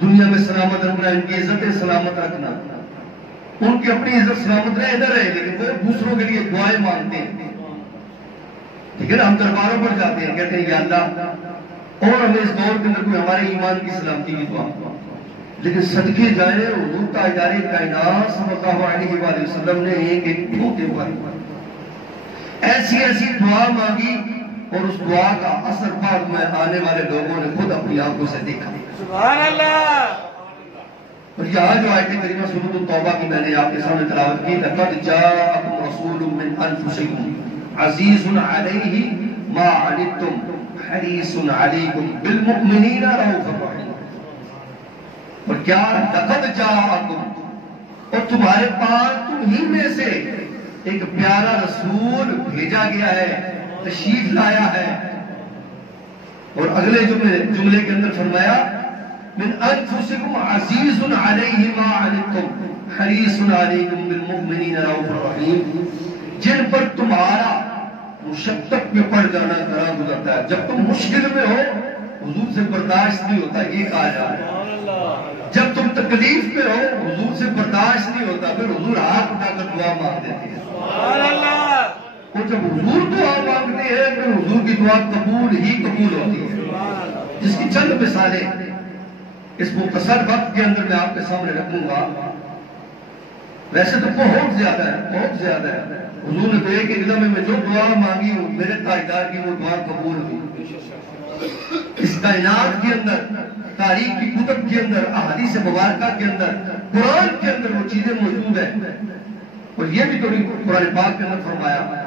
دنیا میں سلامت رکھنا، ان کی عزتیں سلامت رکھنا، ان کی اپنی عزت سلامت رہے نہ رہے، لیکن وہ دوسروں کے لیے دعائیں مانگتے ہیں. ٹھیک ہے نا، ہم درباروں پر جاتے ہیں، کہتے ہیں یا اللہ اور ہمیں اس دور کے اندر کوئی ہمارے ایمان کی سلامتی کی دعا، لیکن صدقے جائیں حضور تاجدار کائنات صلی اللہ علیہ وآلہ وسلم نے ایک دھوکے پر ایسی ایسی دعا مانگی، اور اس دعا کا اثر بعد میں آنے والے لوگوں نے خود اپنی آنکھوں سے دیکھا. سبحان اللہ. اور یہاں جو آیت کریمہ سورۃ التوبہ کی میں نے آپ کے سامنے تلاوت کی، لقد جاءکم رسول من انفسکم عزیز علیہ ما عنتم حریص علیکم بالمؤمنین رؤوف رحیم. اور کیا لقد جاءکم، اور تمہارے پاس تمہیں میں سے ایک پیارا رسول بھیجا گیا ہے، تشریف لایا ہے. اور اگلے جملے کے اندر فرمایا من انفسکم عزیز علیہ ما عنتم حریص علیکم بالمؤمنین رؤوف رحیم، جن پر تمہارا مشقت میں پڑ جانا گراں گزرتا ہے. جب تم مشکل میں ہو حضور سے برداشت نہیں ہوتا، یہ کہا جا رہا ہے. جب تم تکلیف میں ہو حضور سے برداشت نہیں ہوتا، پھر حضور ہاتھ اٹھا کر دعا مانگ دیتے ہیں. سبحان اللہ. اور جب حضور دعا مانگتے ہیں پھر حضور کی دعا قبول ہی قبول ہوتی ہے. جس کی چند مثالیں اس مختصر وقت کے اندر میں آپ کے سامنے رکھوں گا. ویسے تو بہت زیادہ ہے، بہت زیادہ ہے. حضور نے تو ایک لمحے میں جو دعا مانگی میرے تاجدار کی وہ دعا قبول ہوئی. اس کائنات کے اندر، تاریخ کی کتب کے اندر، احادیث مبارکہ کے اندر، قرآن کے اندر وہ چیزیں موجود ہیں. اور یہ بھی تو قرآن پاک کے اندر فرمایا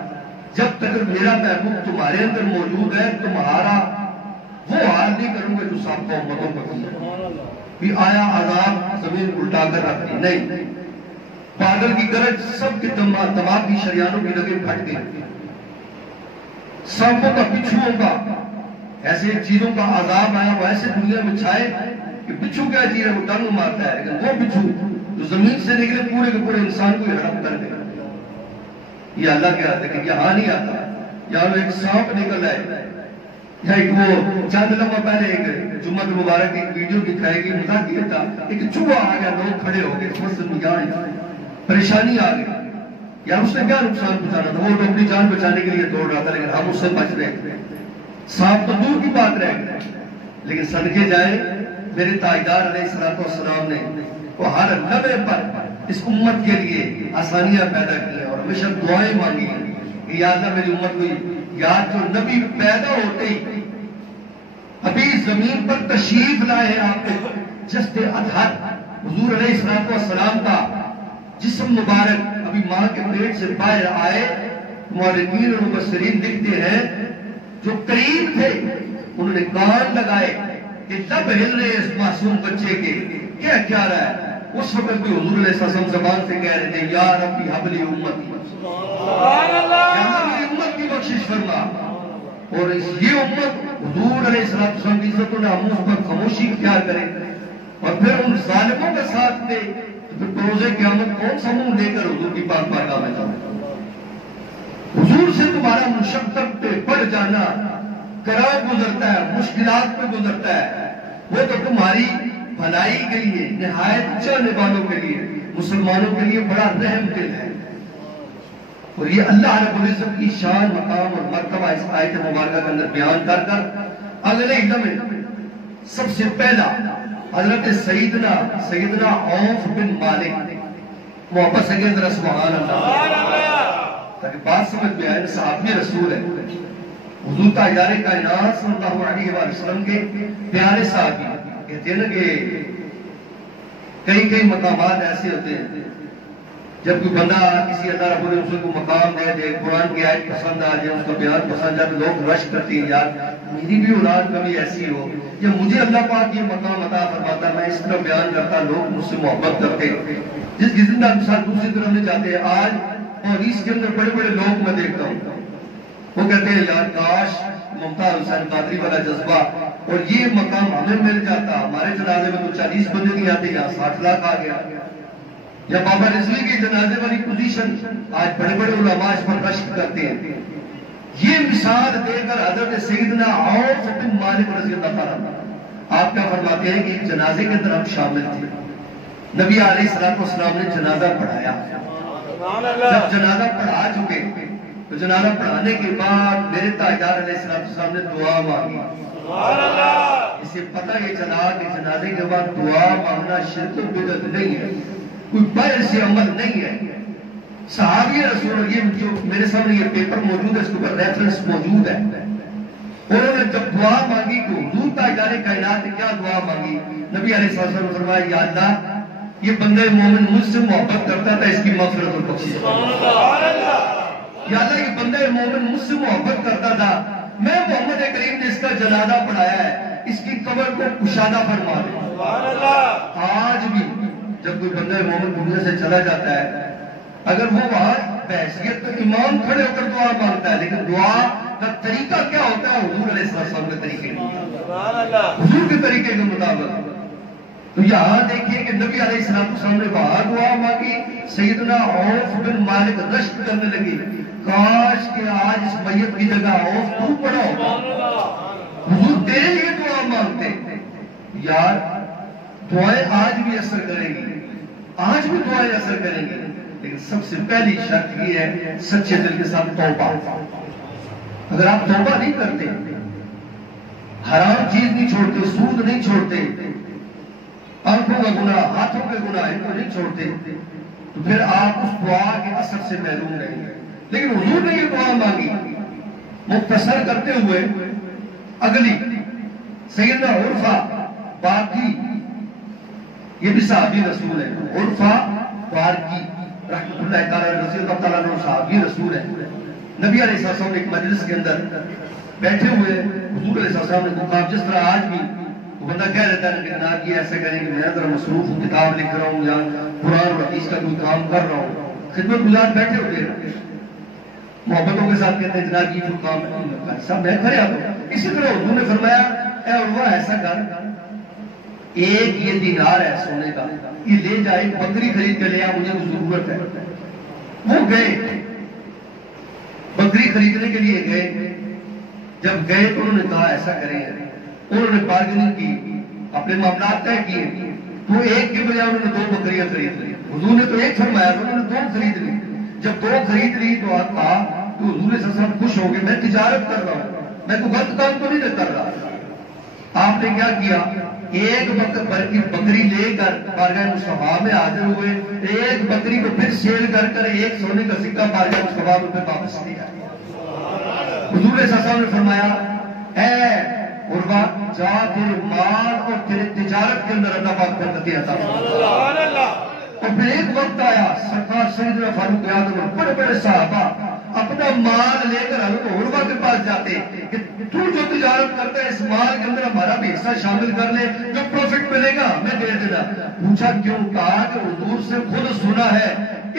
جب تک میرا محبوب تمہارے اندر موجود ہے تمہارا وہ حال نہیں کروں گا جو سابقہ امتوں پر کیا. بھی آیا عذاب زمین الٹا کر رکھتی نہیں، پاگل کی گرج سب کے دماغ کی شریانوں کی لگے پھٹ گئی. سانپوں کا بچھوؤں کا ایسے چیزوں کا عذاب آیا، وہ ایسے دنیا میں چھائے کہ بچھو کیا چیز ہے، وہ ڈنگ مارتا ہے، لیکن وہ بچھو جو زمین سے نکلے پورے کے پورے انسان کو ہڑپ کر دے. یہ اللہ کیا ہے کہ یہاں نہیں آتا، یہاں ایک سانپ نکل آئے. یا ایک وہ چند لمحہ پہلے ایک جمعہ مبارک ایک ویڈیو دکھائے گی، مزاق کیا تھا، ایک چوہا آ گیا، لوگ کھڑے ہو گئے، اس سے پریشانی آ گئی. یا اس نے کیا نقصان پہنچانا تھا، وہ اپنی جان بچانے کے لیے دوڑ رہا تھا، لیکن ہم اس سے بچ رہے تھے. سانپ تو دور کی بات رہ گئے، لیکن صدقے جائے میرے تاجدار علیہ السلام نے وہ ہر لمحے پر اس امت کے لیے آسانیاں پیدا کی ہیں اور ہمیشہ دعائیں مانگی ہیں کہ یا اللہ میری امت کو یاد جو نبی پیدا ہوتے ہی ابھی زمین پر تشریف لائے ہیں آپ کو جسد اطہر حضور علیہ السلام کا جسم مبارک ابھی ماں کے پیٹ سے باہر آئے. مورخین اور مفسرین لکھتے ہیں جو قریب تھے انہوں نے کان لگائے کہ لب ہل رہے اس معصوم بچے کے کیا کیا رہا ہے. اس وقت بھی حضور علیہ السلام زبان سے کہہ رہے تھے یا ربی حب لی امتی، یا میری امت کی بخشش فرما. اور یہ امت حضور علیہ السلام کی عزت نے ہم اس پر خاموشی اختیار کریں اور پھر ان ظالموں کا ساتھ دے تو پھر بروز قیامت کون سا منہ لے کر حضور کی پاک بارگاہ میں جائیں. حضور سے تمہارا مشقت پہ پڑ جانا گراں گزرتا ہے، مشکلات پہ گزرتا ہے، وہ تو تمہاری بھلائی کے لیے نہایت چاہنے والوں کے لیے مسلمانوں کے لیے بڑا رحم دل ہے. اور یہ اللہ رب العزت کی شان مقام اور مرتبہ اس آیت مبارکہ کے اندر بیان کر کر اگلے لمحے سب سے پہلا حضرت سیدنا عوف بن مالک واپس اگے ذرا سبحان اللہ تاکہ بات سمجھ میں آئے. صحابی رسول ہے، حضور تاجدار کائنات صلی اللہ علیہ وآلہ وسلم کے پیارے صحابی. کہتے ہیں نا کہ کئی مقامات ایسے ہوتے ہیں جب کوئی بندہ کسی اللہ رب العزت کو مقام دے دے، قرآن کی آیت پسند آ جائے، اس کا بیان پسند آ جائے، لوگ رش کرتے ہیں یار میری بھی اولاد کبھی ایسی ہو، یا مجھے اللہ پاک یہ مقام عطا فرماتا میں اس طرح بیان کرتا، لوگ مجھ سے محبت کرتے. جس کی زندہ مثال دوسری طرف لے جاتے ہیں. آج اور اس کے اندر بڑے بڑے لوگ میں دیکھتا ہوں وہ کہتے ہیں یار کاش ممتاز حسین قادری والا جذبہ اور یہ مقام ہمیں مل جاتا، ہمارے جنازے میں تو 40 بندے نہیں آتے، یہاں 60 لاکھ آ گیا. یا بابا رضوی کے جنازے والی پوزیشن آج بڑے بڑے علماء اس پر رشک کرتے ہیں. یہ مثال دے کر حضرت سیدنا عوف بن مالک رضی اللہ تعالیٰ آپ کیا فرماتے ہیں کہ ایک جنازے کے اندر ہم شامل تھے، نبی علیہ السلام نے جنازہ پڑھایا، جب جنازہ پڑھا چکے تو جنازہ پڑھانے کے بعد میرے تاجدار علیہ السلام نے دعا مانگی۔ اسے پتہ یہ چلا کہ جنازے کے بعد دعا مانگنا شرک و بدعت نہیں ہے، کوئی باہر سے عمل نہیں ہے۔ صحابی رسول، یہ جو میرے سامنے یہ پیپر موجود ہے، اس کے اوپر ریفرنس موجود ہے، انہوں نے جب دعا مانگی تو حضور تاجدار کائنات نے کیا دعا مانگی؟ نبی علیہ السلام نے فرمایا یا اللہ یہ بندہ مومن مجھ سے محبت کرتا تھا، اس کی مغفرت اور بخشش۔ یا اللہ یہ بندہ مومن مجھ سے محبت کرتا تھا، میں محمد کریم نے اس کا جنازہ پڑھایا ہے، اس کی قبر کو کشادہ فرما دے۔ آج بھی جب کوئی بندہ مومن دنیا سے چلا جاتا ہے، اگر وہ وہاں بحیثیت تو امام کھڑے ہو کر دعا مانگتا ہے، لیکن دعا کا طریقہ کیا ہوتا ہے؟ حضور علیہ السلام کے طریقے، حضور کے طریقے کے مطابق۔ تو یہاں دیکھیے کہ نبی علیہ السلام نے وہاں دعا مانگی، سیدنا عوف بن مالک رشک کرنے لگی، کاش کہ آج اس میت کی جگہ عوف تو پڑا ہوگا، حضور تیرے لیے دعا مانگتے۔ یار دعائیں آج بھی اثر کریں گی، آج بھی دعائیں اثر کریں گی، لیکن سب سے پہلی شرط یہ ہے سچے دل کے ساتھ توبہ۔ اگر آپ توبہ نہیں کرتے، حرام چیز نہیں چھوڑتے، سود نہیں چھوڑتے، آنکھوں کا گناہ، ہاتھوں کے گناہ ان کو نہیں چھوڑتے، تو پھر آپ اس دعا کے اثر سے محروم رہیں گے۔ لیکن حضور نے یہ دعا مانگی، مختصر کرتے ہوئے اگلی سیدنا عرفہ باقی، یہ بھی صحابی رسول ہے، عرفہ باقی رحمۃ اللہ تعالیٰ رضی اللہ تعالیٰ عنہ صحابی رسول ہے۔ نبی علیہ السلام نے ایک مجلس کے اندر بیٹھے ہوئے حضور علیہ السلام نے کہا، جس طرح آج بھی بندہ کہہ رہتا ہے کہ جناب یہ ایسے کریں کہ میں ذرا مصروف ہوں، کتاب لکھ رہا ہوں یا قرآن اور حدیث کا کوئی کام کر رہا ہوں، خدمت گزار بیٹھے ہوتے ہیں، محبتوں کے ساتھ کہتے ہیں جناب یہ جو کام ہے سب میں کھڑے آتا ہوں۔ اسی طرح حضور نے فرمایا اے عروہ ایسا کر، ایک یہ دینار ہے سونے کا، یہ لے جائے بکری خرید کے لے آ، مجھے وہ ضرورت ہے۔ وہ گئے بکری خریدنے کے لیے گئے، جب گئے تو انہوں نے کہا ایسا کریں، انہوں نے بارگننگ کی، اپنے معاملات طے کیے، تو ایک کے بجائے انہوں نے 2 بکریاں خرید لی۔ حضور نے تو ایک فرمایا، انہوں نے 2 خرید لی۔ جب 2 خرید لی تو آپ کہا تو حضور صلی اللہ علیہ وسلم خوش ہو گئے، میں تجارت کر رہا ہوں، میں کوئی غلط کام تو نہیں کر رہا۔ آپ نے کیا کیا؟ ایک بکری لے کر بارگاہ مصطفیٰ میں حاضر ہوئے، ایک بکری کو پھر سیل کر کر ایک سونے کا سکہ بارگاہ مصطفیٰ میں واپس دیا۔ حضور صلی اللہ علیہ وسلم نے فرمایا اے عروہ جا تیرے مال اور تیرے تجارت کے اندر اللہ پاک برکتیں عطا فرمائے۔ اور پھر ایک وقت آیا سرکار سیدنا فاروق اعظم اور بڑے بڑے صحابہ اپنا مال لے کر حضرت عروہ کے پاس جاتے کہ تو جو تجارت کرتا ہے اس مال کے اندر ہمارا بھی حصہ شامل کر لے، جو پروفٹ ملے گا ہمیں دے دینا۔ پوچھا کیوں؟ کہا کہ حضور سے خود سنا ہے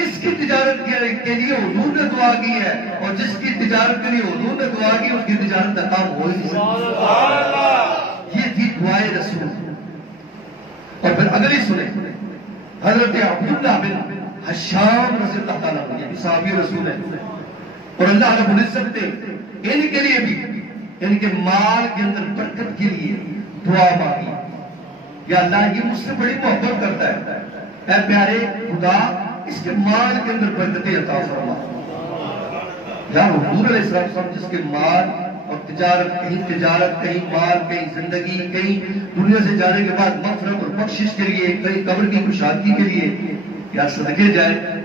اس کی تجارت کے لیے حضور نے دعا کی ہے، اور جس کی تجارت کے لیے حضور نے دعا کی اس کی تجارت کا کام ہو ہی نہیں سکتا۔ یہ تھی دعائے رسول۔ اور پھر اگلی سنیں، حضرت عبداللہ بن حشام رضی اللہ تعالیٰ عنہ، یہ بھی صحابی رسول ہے، اور اللہ رب العزت نے ان کے لیے بھی ان کے مال کے اندر برکت کے لیے دعا مانگی، یا اللہ یہ مجھ سے بڑی محبت کرتا ہے، اے پیارے خدا اس کے مال کے اندر برکتیں عطا فرما۔ یا حضور علیہ السلام جس کے مال اور تجارت کہیں مال، کہیں زندگی، کہیں دنیا سے جانے کے بعد مغفرت اور بخشش کے لیے، کہیں قبر کی کشادگی کے لیے یا صدقے جائے۔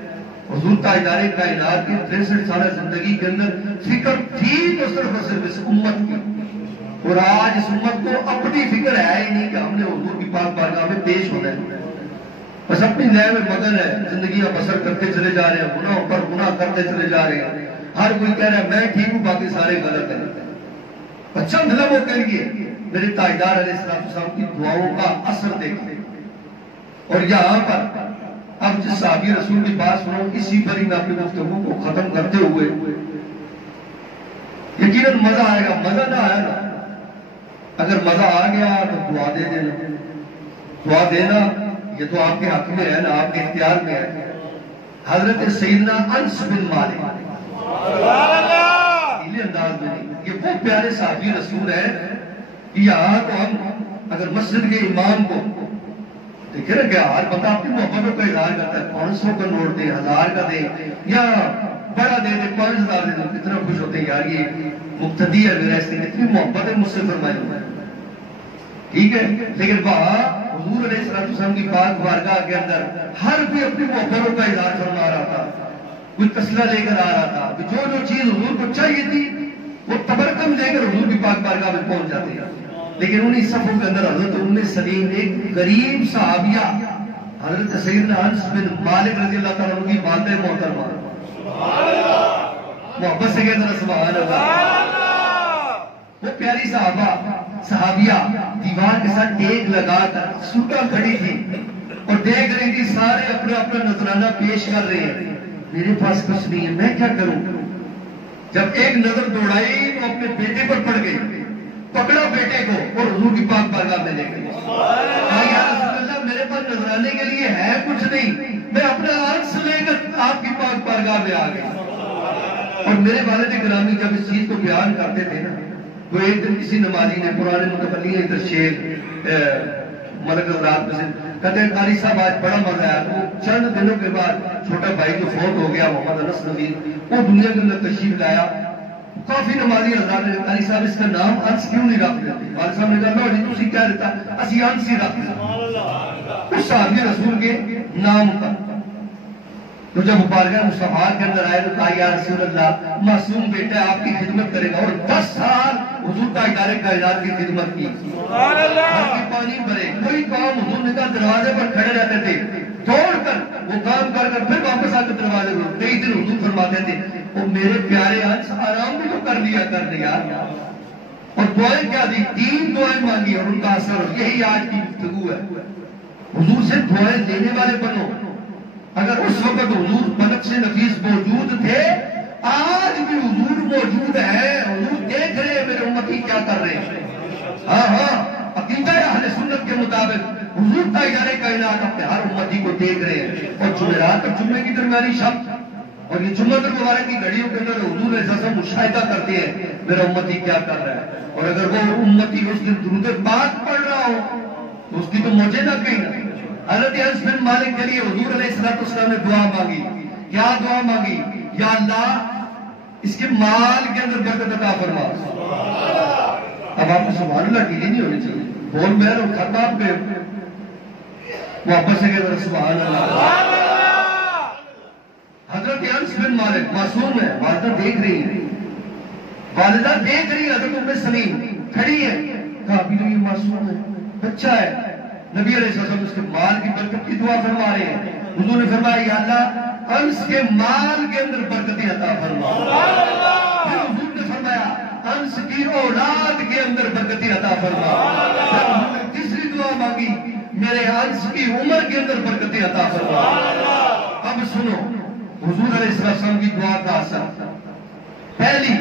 حضور تاجدار کائنات کی 63 سالہ زندگی کے اندر فکر تھی تو صرف اور صرف اس امت کی، اور آج اس امت کو اپنی فکر ہے ہی نہیں کہ ہم نے حضور کی پاک بارگاہ میں پیش ہونا ہے، بس اپنی نئے میں مگن ہے، زندگیاں بسر کرتے چلے جا رہے ہیں، گناہ پر گناہ کرتے چلے جا رہے ہیں، ہر کوئی کہہ رہا ہے میں ٹھیک ہوں باقی سارے غلط ہیں۔ چند لمحوں کے لیے میرے تاجدار علیہ السلام کی دعاؤں کا اثر دیکھیں۔ اور یہاں پر اب جس صحابی رسول کی بات سنو، اسی پر ہی میں اپنی گفتگو کو ختم کرتے ہوئے، یقیناً مزہ آئے گا، مزہ نہ آیا نا، اگر مزہ آ گیا تو دعا دے دینا، دعا دینا یہ تو آپ کے حق میں ہے نا، آپ کے اختیار میں ہے۔ حضرت سیدنا انس بن مالک انداز میں نہیں، یہ وہ پیارے صحابی رسول ہے، یہاں تو ہم اگر مسجد کے امام کو دیکھے نا کہ ہر بندہ اپنی محبتوں کا اظہار کرتا ہے، 500 کا نوٹ دے، 1000 کا دے یا بڑا دے دے، 5000 دے دے، کتنا خوش ہوتے ہیں یار یہ مقتدی ہے میرا، اس نے اتنی محبت ہے مجھ سے فرمائی ہوا ہے، ٹھیک ہے. لیکن وہاں حضور علیہ السلام کی پاک بارگاہ کے اندر ہر کوئی اپنی محبتوں کا اظہار فرما رہا تھا، کوئی تسلا لے کر آ رہا تھا کہ جو جو چیز حضور کو چاہیے تھی وہ تبرکم لے کر حضور کی پاک بارگاہ میں پہنچ جاتے ہیں. لیکن انہی صفوں کے اندر حضرت ام سلیم ایک غریب صحابیہ حضرت سیدنا انس بن مالک رضی اللہ تعالیٰ عنہ کی والدہ محترمہ، محبت سے کہتے ہیں سبحان اللہ، وہ پیاری صحابیہ دیوار کے ساتھ ٹیک لگا کر سوٹا کھڑی تھی اور دیکھ رہی تھی سارے اپنا اپنا نذرانہ پیش کر رہے ہیں، میرے پاس کچھ نہیں ہے، میں کیا کروں. جب ایک نظر دوڑائی تو اپنے بیٹے پر پڑ گئی، پکڑا بیٹے کو اور حضور کی پاک بارگاہ میں لے گئی. یا رسول اللہ میرے پاس نذرانے کے لیے ہے کچھ نہیں، میں اپنا آنکھ لے کر آپ کی پاک بارگاہ میں آ گئی. اور میرے والد گرامی جب اس چیز کو بیان کرتے تھے نا، تو ایک دن کسی نمازی نے پرانے متبلی ادھر شیخ ملک حضرات میں سے کہتے ہیں قاری صاحب آج بڑا مزہ آیا. تو چند دنوں کے بعد چھوٹا بھائی جو فوت ہو گیا محمد انس نذیر، وہ دنیا کے اندر تشریف لایا. کافی نمازی حضرات نے قاری صاحب اس کا نام انس کیوں نہیں رکھ دیتے؟ والد صاحب نے کہا نہیں تسی کیا دیتا، اسی انس ہی رکھ دیتا اس صحابی رسول کے نام پر. تو جب بارگاہ مصطفیٰ کے اندر آئے تو کہا یا رسول اللہ معصوم بیٹا آپ کی خدمت کرے گا، اور 10 سال حضور کا ادارے کائنات کی خدمت کی، پانی بھرے، کوئی کام حضور نے کہا دروازے پر کھڑے رہتے تھے، دوڑ کر وہ کام کر کر پھر واپس آ کر دروازے پر. کئی دن حضور فرماتے تھے وہ میرے پیارے انس آرام بھی تو کر لیا. اور دعائیں کیا دی؟ 3 دعائیں مانگی اور ان کا اثر یہی آج کی گفتگو ہے. حضور سے دعائیں دینے والے بنو. اگر اس وقت حضور بنقش نفیس موجود تھے، آج بھی حضور موجود ہے، حضور دیکھ رہے ہیں میرے امتی کیا کر رہے ہیں. ہاں عقیدہ اہل سنت کے مطابق حضور کا ادارے کائنات اپنے ہر امتی کو دیکھ رہے ہیں. اور جمعرات اور جمعے کی درمیانی شب اور یہ جمعہ المبارک کی گھڑیوں کے اندر حضور ایسا مشاہدہ کرتے ہیں میرا امتی کیا کر رہا ہے. اور اگر وہ امتی اس دن درود پاک پڑھ رہا ہو تو اس کی تو موجے نہ کہیں نہ. حضرت انس بن مالک کے لیے حضور علیہ السلام نے دعا مانگی. کیا دعا مانگی؟ یا اللہ اس کے مال کے اندر برکت عطا فرما. اب آپ کو سبحان اللہ ڈھیلی نہیں ہونی چاہیے، بول میں اور خطاب پہ واپس سے کہتے ہیں سبحان اللہ. حضرت انس بن مالک معصوم ہے، والدہ دیکھ رہی ہے، والدہ دیکھ رہی ہے، حضرت ام سلیم کھڑی ہے، کہا ابھی تو یہ معصوم ہے، بچہ ہے. نبی علیہ السلام اس کے مال کی برکت کی دعا فرما رہے ہیں. حضور نے فرمایا یا اللہ انس کے مال کے اندر برکتیں عطا فرما. پھر حضور نے فرمایا انس کی اولاد کے اندر برکتیں عطا فرما. پھر حضور نے تیسری دعا مانگی میرے انس کی عمر کے اندر برکتیں عطا فرما. اب سنو حضور علیہ السلام کی دعا کا اثر. پہلی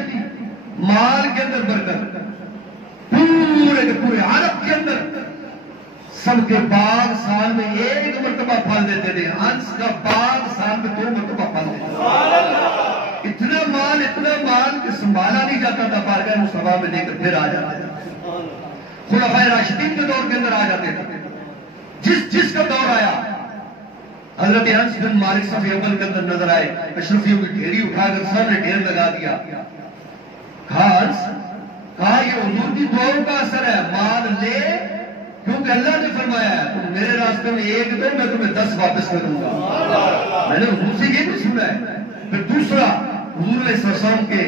مال کے اندر برکت، پورے کے پورے عرب کے اندر سب کے باغ سال میں 1 مرتبہ پھل دیتے تھے. انس کا باغ سال میں 2 مرتبہ پھل دیتے تھے. اتنا مال کہ سنبھالا نہیں جاتا تھا. بارگاہ مصطفیٰ میں لے کر پھر آ جاتے تھے. خلفائے راشدین کے دور کے اندر آ جاتے تھے. جس کا دور آیا حضرت انس بن مالک صف اول کے اندر نظر آئے، اشرفیوں کی ڈھیری اٹھا کر سب نے ڈھیر لگا دیا. کہا یہ حضور کی دعاؤں کا اثر ہے، مال لے، کیونکہ اللہ نے فرمایا ہے تم میرے راستے میں 1 دو میں تمہیں 10 واپس کر دوں گا. میں نے حضور سے یہ بھی سنا ہے. پھر دوسرا حضور علیہ السلام کے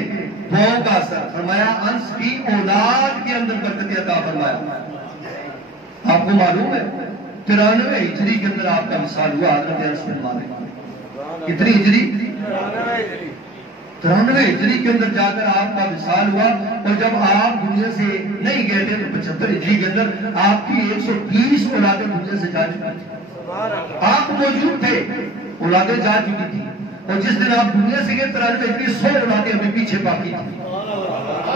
دعاؤں کا اثر، فرمایا انس کی اولاد کے اندر برکت عطا فرمایا. آپ کو معلوم ہے 93 ہجری کے اندر آپ کا مثال ہوا حضرت انس بن مالک. کتنی ہجری؟ 93 ہجری کے اندر جا کر آپ کا وصال ہوا. اور جب آپ دنیا سے نہیں گئے تھے تو 75 ہجری کے اندر آپ کی 120 اولادیں دنیا سے جا چکی تھی. آپ موجود تھے، اولادیں جا چکی تھی. اور جس دن آپ دنیا سے گئے 93 ہجری 100 اولادیں ابھی پیچھے باقی تھی.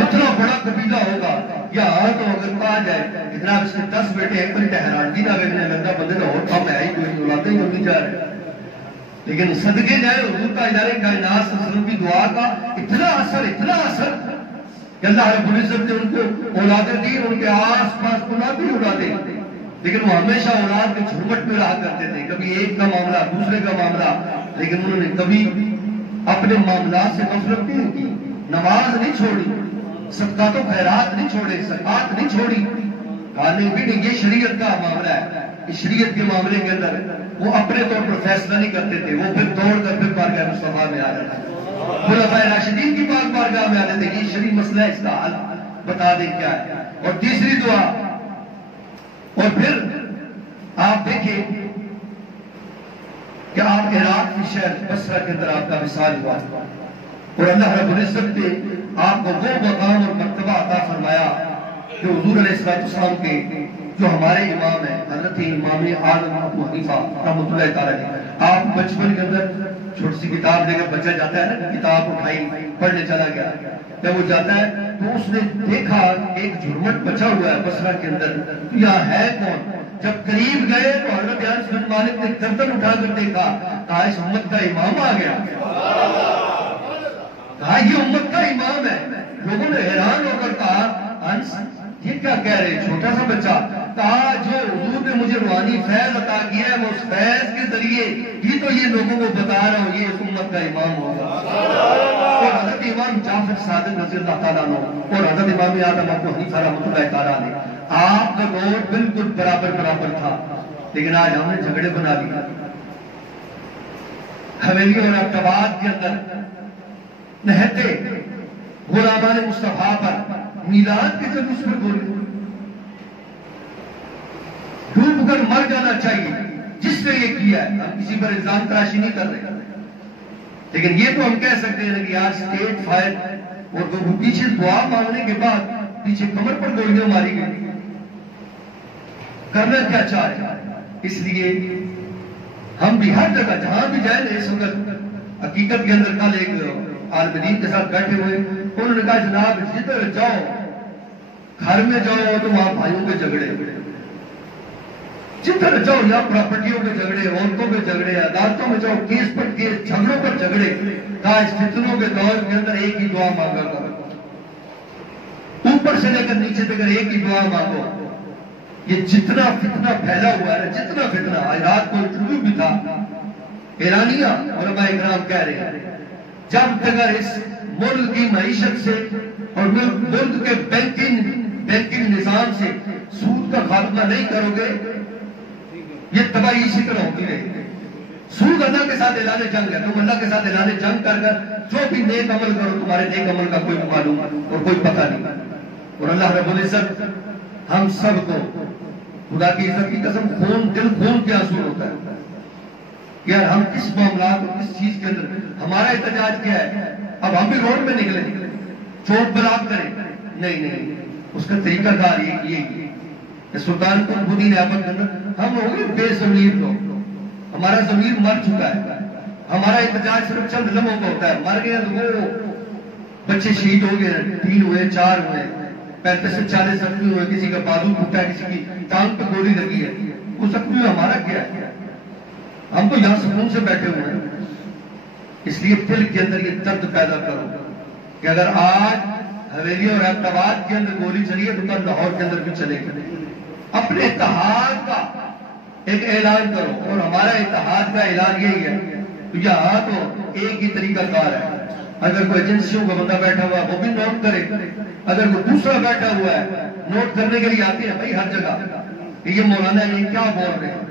اتنا بڑا قبیلہ ہوگا. یا تو اگر کہا جائے اتنا اس کے 10 بیٹے ہیں، کوئی حیرانگی نہ لگنے لگتا بندے کا اور کم ہے ہی کوئی اولادیں ہی نہیں جا رہے. لیکن صدقے جائے حضور کا ادارے کائنات صلی اللہ علیہ وسلم کی دعا کا اتنا اثر کہ اللہ رب العزت نے ان کو اولادیں دی، ان کے آس پاس اولادیں، لیکن وہ ہمیشہ اولاد کے جھرمٹ میں رہا کرتے تھے، کبھی ایک کا معاملہ دوسرے کا معاملہ، لیکن انہوں نے کبھی اپنے معاملات سے غفلت نہیں کی، نماز نہیں چھوڑی، صدقات و خیرات نہیں چھوڑے، زکات نہیں چھوڑی، کھانے پینے یہ شریعت کا معاملہ ہے۔ اس شریعت کے معاملے کے اندر وہ اپنے طور پر فیصلہ نہیں کرتے تھے، وہ پھر دوڑ کر پھر بارگاہ مصطفیٰ میں آ جاتے تھے، خلفائے راشدین کی پاک بارگاہ میں آتے تھے کہ یہ شریع مسئلہ ہے، اس کا حل بتا دیں کیا ہے۔ اور تیسری دعا، اور پھر آپ دیکھیں کہ آپ عراق کی شہر بصرہ کے اندر آپ کا وصال ہوا اور اللہ رب العزت نے آپ کو وہ مقام اور مرتبہ عطا فرمایا کہ حضور علیہ السلام کے جو ہمارے امام ہیں حضرت امام اعظم ابو حنیفہ رحمۃ اللہ تعالیٰ نے، آپ بچپن کے اندر چھوٹی سی کتاب لے کر بچہ جاتا ہے نا، کتاب اٹھائی پڑھنے چلا گیا، جب وہ جاتا ہے تو اس نے دیکھا ایک جھرمٹ بچا ہوا ہے بصرہ کے اندر، تو یہاں ہے کون؟ جب قریب گئے تو حضرت انس بن مالک نے گردن اٹھا کر دیکھا، کہا اس امت کا امام آ گیا، کہا یہ امت کا امام ہے۔ لوگوں نے حیران ہو کر کہا انس یہ کیا کہہ رہے، چھوٹا سا بچہ؟ کہا جو حضور نے مجھے روحانی فیض عطا کیا ہے وہ اس فیض کے ذریعے ہی تو یہ لوگوں کو بتا رہا ہوں یہ اس امت کا امام ہوگا۔ اور حضرت امام جعفر صادق رضی اللہ تعالیٰ عنہ اور حضرت امام اعظم ابو حنیفہ رحمۃ اللہ تعالیٰ نے، آپ کا دور بالکل برابر تھا، لیکن آج ہم نے جھگڑے بنا لیے۔ حویلیوں اور اقتباط کے اندر نہتے غلامان مصطفیٰ پر میلاد کے جلوس میں بولے، ڈوب کر مر جانا چاہیے جس نے یہ کیا ہے، ہم کسی پر الزام تراشی نہیں کر رہے، لیکن یہ تو ہم کہہ سکتے ہیں کہ یار اسٹیٹ فائر اور وہ پیچھے دعا مانگنے کے بعد پیچھے کمر پر گولیاں ماری گئی، کرنا کیا چاہے۔ اس لیے ہم بھی ہر جگہ جہاں بھی جائیں اس وقت حقیقت کے اندر کل ایک عالم دین کے ساتھ بیٹھے ہوئے، انہوں نے کہا جناب جدھر جاؤ گھر میں جاؤ تو وہاں بھائیوں کے جھگڑے، جدھر جاؤ یا پراپرٹیوں کے جھگڑے، عورتوں کے جھگڑے، عدالتوں میں جاؤ کیس پر کیس، جھگڑوں پر جھگڑے۔ کہا اس فتنوں کے دور کے اندر ایک ہی دعا مانگا کرو، اوپر سے لے کر نیچے تک ایک ہی دعا مانگو۔ یہ جتنا فتنہ پھیلا ہوا ہے، جتنا فتنہ، آج رات کو انٹرویو بھی تھا، اعلانیہ علماء اکرام کہہ رہے ہیں جب تک اس ملک کی معیشت سے اور ملک کے بینکنگ نظام سے سود کا خاتمہ نہیں کرو گے یہ تباہی اسی طرح ہوتی رہے گی۔ سود اللہ کے ساتھ اعلان جنگ ہے، تم اللہ کے ساتھ اعلان جنگ کر کر جو بھی نیک عمل کرو تمہارے نیک عمل کا کوئی معلوم اور کوئی پتہ نہیں۔ اور اللہ رب العزت ہم سب کو خدا کی عزت کی قسم دل خون کے آنسو ہوتا ہے یار ہم کس معاملات اور کس چیز کے اندر ہمارا احتجاج کیا ہے۔ اب ہم بھی روڈ میں نکلے چوٹ بلاب کریں، نہیں اس کا طریقہ کار یہ سلطان قطب ایبک کے اندر ہم ہو گئے بے ضمیر لوگ، ہمارا ضمیر مر چکا ہے، ہمارا احتجاج صرف چند لمحوں کا ہوتا ہے، مر گئے تو وہ بچے شہید ہو گئے، 3 ہوئے 4 ہوئے، 35 سے 40 زخمی ہوئے، کسی کا بازو ٹوٹا ہے، کسی کی ٹانگ پہ گولی لگی ہے، وہ زخمی ہمارا کیا ہے؟ ہم تو یہاں سکون سے بیٹھے ہوئے ہیں۔ اس لیے دل کے اندر یہ درد پیدا کرو کہ اگر آج حویلی اور اقتباط کے اندر گولی چلی ہے تو کل لاہور کے اندر بھی چلے گی۔ اپنے اتحاد کا ایک اعلان کرو، اور ہمارا اتحاد کا اعلان یہی ہے تو یہاں تو ایک ہی طریقہ کار ہے۔ اگر کوئی ایجنسیوں کا بندہ بیٹھا ہوا وہ بھی نوٹ کرے، اگر کوئی دوسرا بیٹھا ہوا ہے نوٹ کرنے کے لیے آتے ہیں بھائی ہر جگہ کہ یہ مولانا یہ کیا بول رہے ہیں۔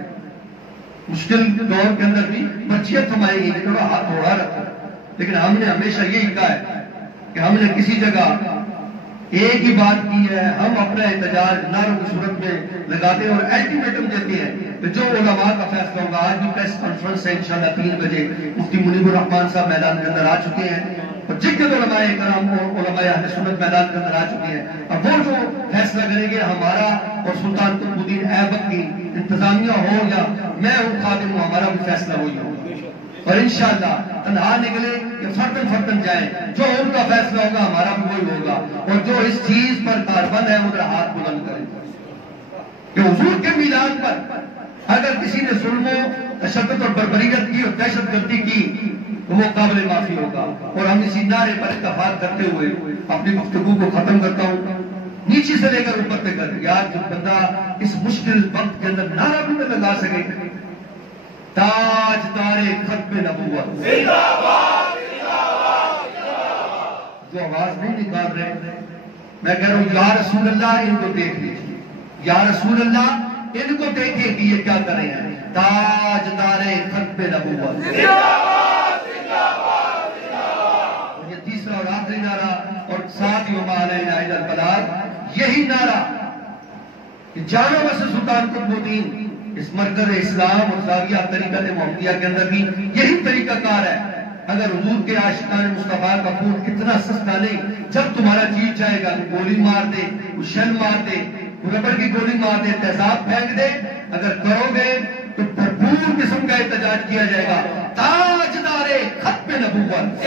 مشکل دور کے اندر بھی پرچیاں تھمائی گئی کہ تھوڑا ہاتھ تھوڑا رکھا، لیکن ہم نے ہمیشہ یہی کہا ہے کہ ہم نے کسی جگہ ایک ہی بات کی ہے، ہم اپنا احتجاج نعروں کی صورت میں لگاتے ہیں اور الٹیمیٹم دیتے ہیں کہ جو علماء کا فیصلہ ہوگا۔ آج بھی پریس کانفرنس ہے انشاءاللہ 3 بجے، مفتی منیب الرحمان صاحب میدان کے اندر آ چکے ہیں اور جتنے علماء کرام علماء اہل سنت میدان کے اندر آ چکے ہیں، اب وہ جو فیصلہ کریں گے ہمارا اور سلطان قطب الدین ایبک کی انتظامیہ ہو یا میں ہوں خادم ہوں، ہمارا بھی فیصلہ وہی ہوگا۔ اور انشاءاللہ تنہا نکلے کہ فردن جائیں، جو ان کا فیصلہ ہوگا ہمارا بھی وہی ہوگا، اور جو اس چیز پر کاربند ہے ادھر ہاتھ بلند کریں کہ حضور کے میلاد پر اگر کسی نے ظلم و تشدد اور بربریت کی اور دہشت گردی کی تو وہ قابل معافی ہوگا. اور ہم اسی نعرے پر اتفاق کرتے ہوئے اپنی گفتگو کو ختم کرتا ہوں. نیچے سے لے کر اوپر تک یار جو بندہ اس مشکل وقت کے اندر نعرہ بھی نہ لگا سکے, تاجدار ختم نبوت, جو آواز نہیں نکال رہے, میں کہہ رہا ہوں یا رسول اللہ ان کو دیکھ لیجیے, یا رسول اللہ ان کو دیکھیں کہ یہ کیا کر رہے ہیں. تاجدار ختم نبوت. اور یہ تیسرا اور آخری نعرہ اور ساتھ ہی وما علینا الا البلاغ, یہی نعرہ کہ جامع مسجد سلطان قطب الدین اس مرکز اسلام اور زاویہ طریقت محمدیہ کے اندر بھی یہی طریقہ کار ہے. اگر حضور کے عاشقان مصطفیٰ کا خون اتنا سستا نہیں, جب تمہارا جی چاہے گا گولی مار دے, شل مار دے, ربڑ کی گولی مار دے, تیزاب پھینک دے, اگر کرو گے تو بھرپور قسم کا احتجاج کیا جائے گا. تاجدار ختم نبوت.